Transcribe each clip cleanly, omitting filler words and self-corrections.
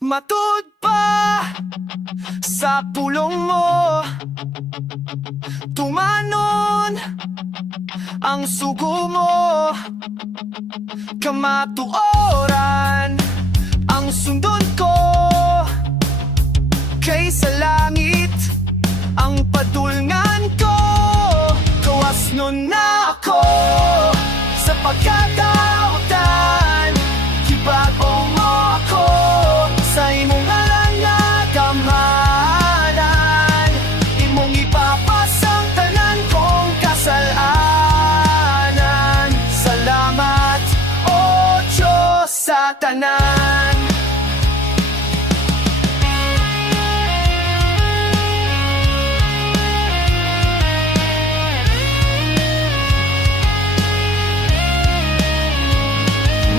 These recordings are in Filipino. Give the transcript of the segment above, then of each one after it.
Matud pa sa pulong mo, tumanon ang sugo mo, kamatuoran ang sundon ko, kaysa langit ang padulngan ko. Kawas nun na ako sa pagkakautan, kibago mo ako sa imong alangagamhanan. Imong ipapasang tanan kong kasalanan. Salamat, O Diyos, sa tanan.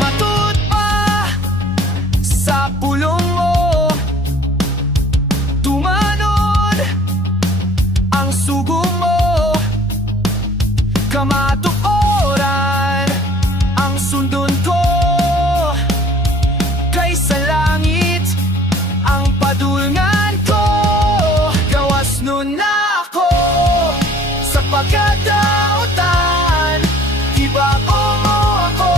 Matud pa sa pulong mo, tumanon ang sugo mo, kamatuoran ang sundon ko, kaysa langit ang padulngan ko. Gawas nun na ako sa pagkatautan, gibago mo ako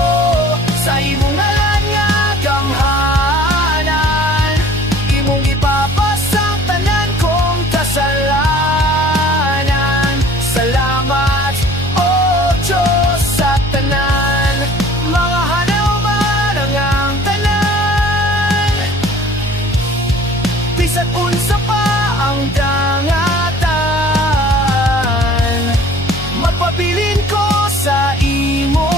sa imong alangagamhanan. Imong ipapasang tanan kong kasalanan. Salamat, O Diyos, sa tanan. Mga hanaw-man ang tanan, bisan unsa pa ang dangatan. Magpabilin ko sa imo,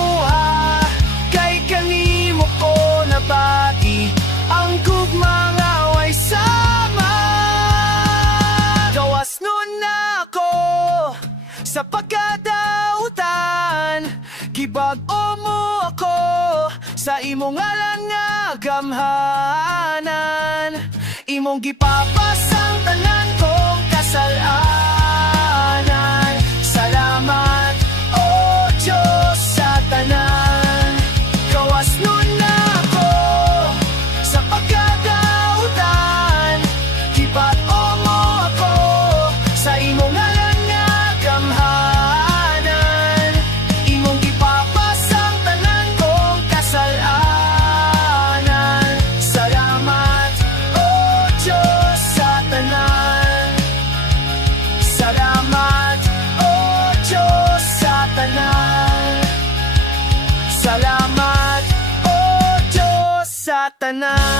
kay kanimo ko nabati ang gugmang away sama. Gawas nun na ako sa pagkadautan, gibago mo ako sa imong alangagamhanan. Imong gipapasang tanan kong kasalanan. Salamat, O Diyos, sa tanan. Gawas nun na ako sa pagkadautan, gibago mo ako sa imong alangagamhanan. Imong gipapasang tanan kong kasalanan. Salamat, O Diyos, sa tanan. Salamat, O Diyos, sa tanan. Salamat, O Diyos, sa tanan.